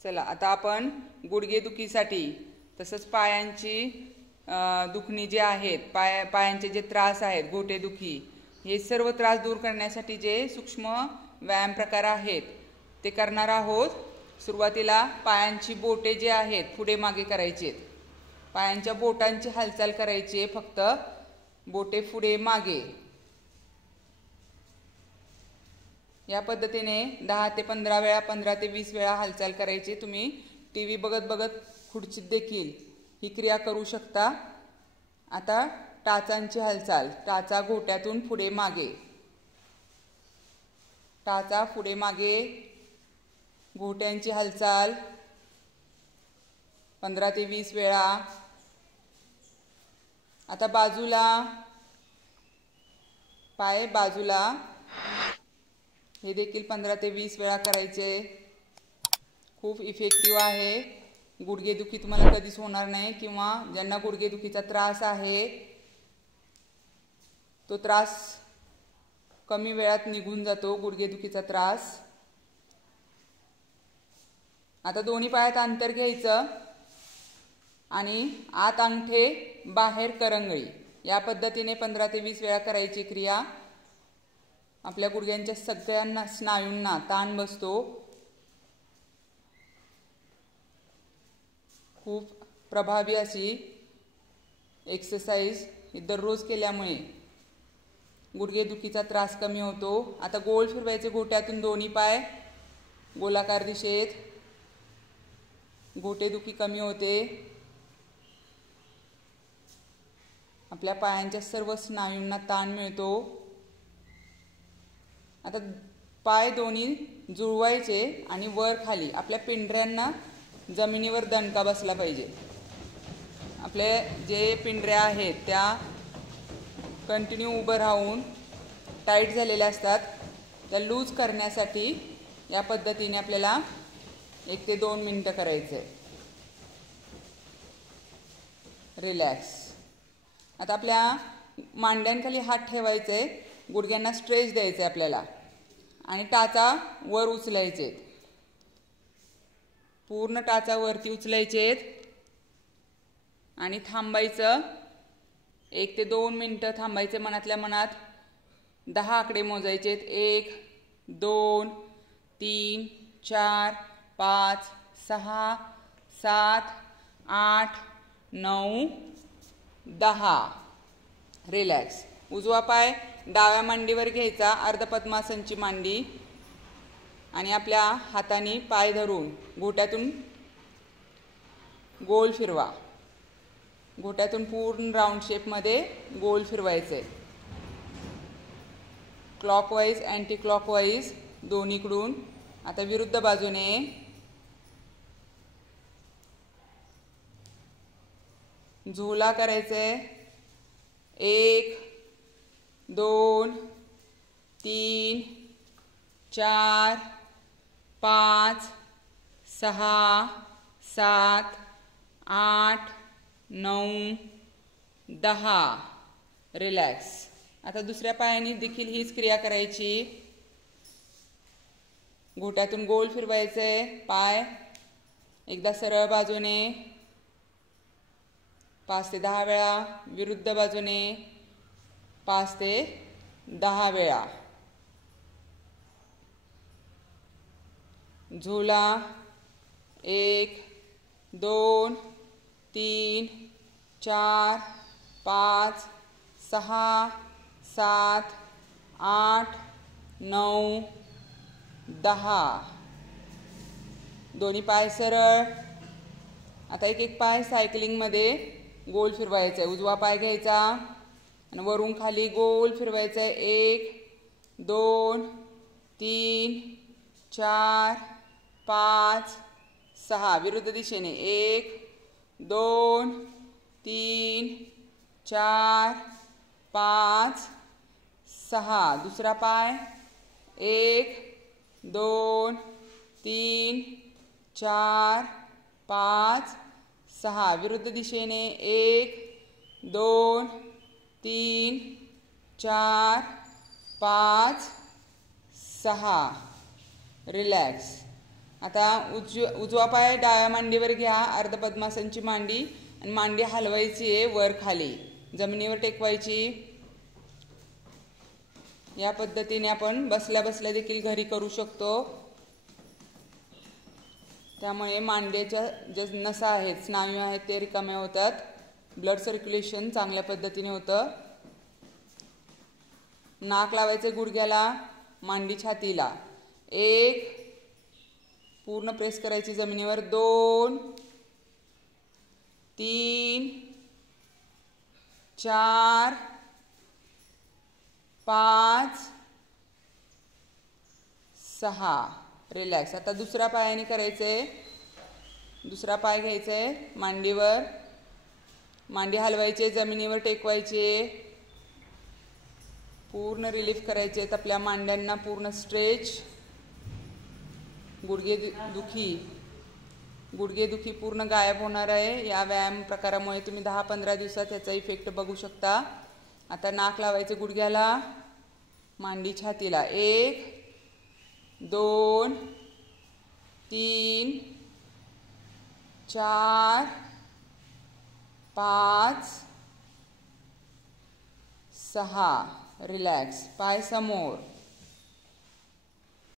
चला आता आपण गुडघेदुखीसाठी तसंच पायांची दुखणी जे आहेत पायांचे जे त्रास आहेत घोटेदुखी हे सर्व त्रास दूर करण्यासाठी जे सूक्ष्म व्यायाम प्रकार आहेत ते करणार आहोत। सुरुवातीला पायांची बोटे जे आहेत पुढे मागे करायची आहेत। पायांच्या बोटांची हालचाल करायची आहे, फक्त बोटे पुढे मागे। या पद्धतीने 10 ते 15 वेळा 15 ते 20 वेळा हालचाल करायची। तुम्ही टीव्ही बघत बघत खुर्चीत देखील ही क्रिया करू शकता। आता टाचांची हालचाल, टाचा घोट्यातून पुढे मागे, टाचा पुढे मागे, घोट्यांची हालचाल 15 ते 20 वेळा। आता बाजूला, पाय बाजूला, हे देखील 15 ते 20 वेळा करायचे। खूप इफेक्टिव्ह आहे। गुडघेदुखी तुम्हाला कधीच होणार नाही, किंवा ज्यांना गुडघेदुखीचा त्रास आहे तो त्रास कमी वेळात निघून जातो, गुडघेदुखीचा त्रास। आता दोन्ही पायात अंतर घ्यायचं आणि आत अंगठे बाहेर करंगळी, या पद्धतीने 15 ते 20 वेळा करायची क्रिया। आपल्या गुडघ्यांच्या सगळ्यांना स्नायूंना ताण बसतो। खूप प्रभावी अशी एक्सरसाइज दररोज केल्यामुळे गुडघेदुखीचा त्रास कमी होतो। आता गोल फिरवायचे घोट्यातून दोन्ही पाय गोलाकार दिशेत, घोटेदुखी कमी होते। आपल्या पायांच्या सर्व स्नायूंना ताण मिळतो। आता पाय दोन्ही जुळवायचे आणि वर खाली, आपल्या पिंढऱ्यांना जमिनीवर दणका बसला पाहिजे। आपले जे पिंढऱ्या आहेत त्या कंटिन्यू उभं राहून टाईट झालेल्या असतात, त्या लूज करण्यासाठी या पद्धतीने आपल्याला 1 ते 2 मिनिटं करायचे। रिलॅक्स। आता आपल्या मांड्यांखाली हात ठेवायचे, गुडघ्यांना स्ट्रेच द्यायचे आपल्याला, आणि टाचा वर उचलायचे, पूर्ण टाचा वरती उचलायचे आणि थांबायचं। 1 ते 2 मिनिटं थांबायचे। मनातल्या मनात 10 आकडे मोजायचे। 1 2 3 4 5 6 7 8 9 10। रिलॅक्स। उजवा पाय डाव्या मांडीवर घ्यायचा, अर्धपद्मासनची मांडी, आणि आपल्या हाताने पाय धरून घोट्यातून गोल फिरवा। घोट्यातून पूर्ण राऊंड शेपमध्ये गोल फिरवायचे, क्लॉकवाईज अँटी क्लॉकवाईज दोन्हीकडून। आता विरुद्ध बाजूने झुला करायचे। 1 2 3 4 5 6 7 8 9 10। रिलॅक्स। आता दुसऱ्या पायाने देखील हीच क्रिया करायची। घोट्यातून गोल फिरवायचे, पाय एकदा सरळ बाजूने 5 ते 10 वेळा, विरुद्ध बाजूने 5 ते 10 वेळा। झुला 1 2 3 4 5 6 7 8 9 10। दोन्ही पाय सरळ। आता एक पाय सायकलिंगमध्ये गोल फिरवायचा आहे। उजवा पाय घ्यायचा आणि वरून खाली गोल फिरवायचा आहे। 1 2 3 4 5 6। विरुद्ध दिशेने 1 2 3 4 5 6। दुसरा पाय 1 2 3 4 5 6। विरुद्ध दिशेने 1 2 3 4 5 6। रिलॅक्स। आता उजवा पाय डाव्या मांडीवर घ्या, अर्धपद्मासनची मांडी, आणि मांडी हलवायची आहे वर खाली, जमिनीवर टेकवायची. या पद्धतीने आपण बसल्या बसल्या देखील घरी करू शकतो. त्यामुळे मांडीच्या ज्या नसा आहेत, स्नायू आहेत, ते रिकामे होतात, ब्लड सर्क्युलेशन चांगल्या पद्धतीने होतं. नाक लावायचे गुडघ्याला, मांडी छातीला. 1, पूर्ण प्रेस करायची जमिनीवर. 2, 3, 4, 5, 6. रिलॅक्स. आता दुसरा पायाने करायचंय. दुसरा पाय घ्यायचाय मांडीवर, मांडी हलवायची, जमिनीवर टेकवायची, पूर्ण रिलीफ करायचे. आपल्या मांड्यांना पूर्ण स्ट्रेच. गुडघे दुखी पूर्ण गायब होणार आहे. या व्यायाम प्रकारामुळे तुम्ही 10-15 दिवसात याचा इफेक्ट बघू शकता. आता नाक लावायचे गुडघ्याला, मांडी छातीला. 1, 2, 3, 4, 5, 6. रिलॅक्स. पाय समोर.